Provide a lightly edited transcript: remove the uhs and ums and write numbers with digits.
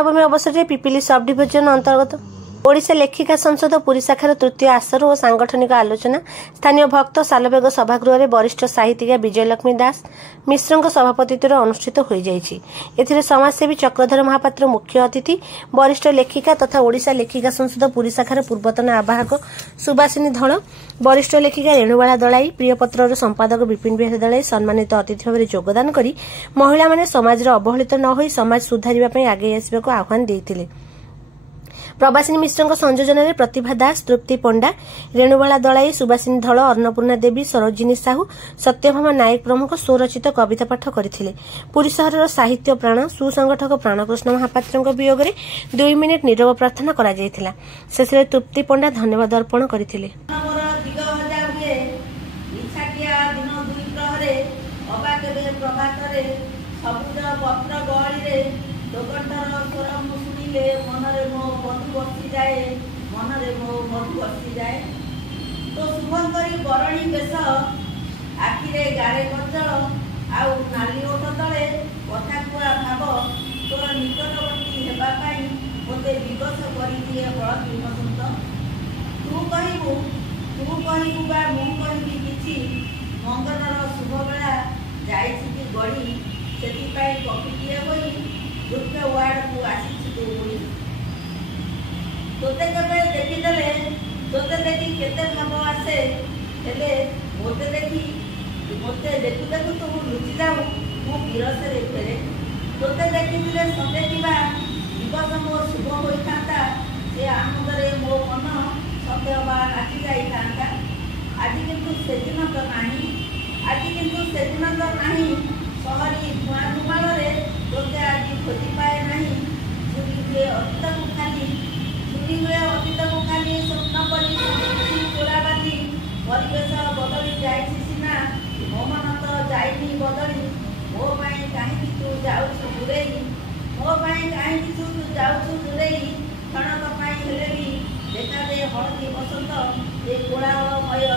नवमी अवसर में Pipili sub division अंतर्गत ओडिशा लेखिका संसद पुरी शाखार तृतीय आसर और सांगठनिक आलोचना स्थानीय भक्त सालबेग सभागृह में वरिष्ठ साहित्यिका विजयलक्ष्मी दास मिश्र सभापतित्व अनुष्ठित हो जाए। समाजसेवी चक्रधर महापात्र मुख्य अतिथि, वरिष्ठ लेखिका तथा ओडिशा लेखिका संसद पुरी शाखार पूर्वतन आवाहक सुभाषिनी धल, वरिष्ठ लेखिका रेणुबाला दलाई, प्रियपत्र संपादक विपिन बिहारी दलाई सम्मानित अतिथि भाव योगदान कर महिला माने समाज अवहेलित न हो समाज सुधारिबा आगे आसबाक आह्वान देते। प्रवासिनी मिश्र संयोजन में प्रतिभा दास, तृप्ति पंडा, रेणुबाला दलाई, सुभाषिनी धल, अन्नपूर्णा देवी, सरोजिनी साहू, सत्यभामा नायक प्रमुख स्वरचित कविता पाठ करथिले। पुरी सहर साहित्य प्राण सुसंगठक प्राणकृष्ण महापात्र वियोग में 2 मिनिट नीरव प्रार्थना करा जायथिला। शेषे तृप्ति पंडा धन्यवाद अर्पण करथिले। मनरे मो मधु बसी जाए, मनरे मो मधु बसी जाए। तो शुभंकरी बरणी बेश, आखिरे गारे कचल, आउ नाली ओठ तले कथा कुआ भाव तोर निकटवर्ती हेबापाई मते विवश करिदिए हळदी बसंत। तू कहिबु बा मु कहिबी किछि, मंगलर शुभ बेला जाइछि कि गड़ी, सेतिपाई कपिटिए होई दुर्ग वार्ड को आसी तोते केबे देखिदेले, तोते देखी केते भाव आसे, हेले मोते देखु देखु तू लुचि जाऊ मो बिरसरे फेरे। तोते देखिदिले संदे दिबा दिवस मो शुभ होइतांता, से आनंदरे मो मन सते बा नाचि जाइतांता। आज किंतु सेदिन तो नाही, सहरी धुआ धुमाଳରେ तोते आज खोजी पाए नाही। चुरी अतीत को खाली स्वप्न परी चोराबादी परिवेश बदली जाइछि सिना, मो मन तो जाइनी बदली। मो पाई काहे तू जाउछु दूरेई, मो पाई काहे तू जाउछु दूरेई। क्षणक पाई हेले भी देखा दे हळदी बसंत, ए कोलाहलमय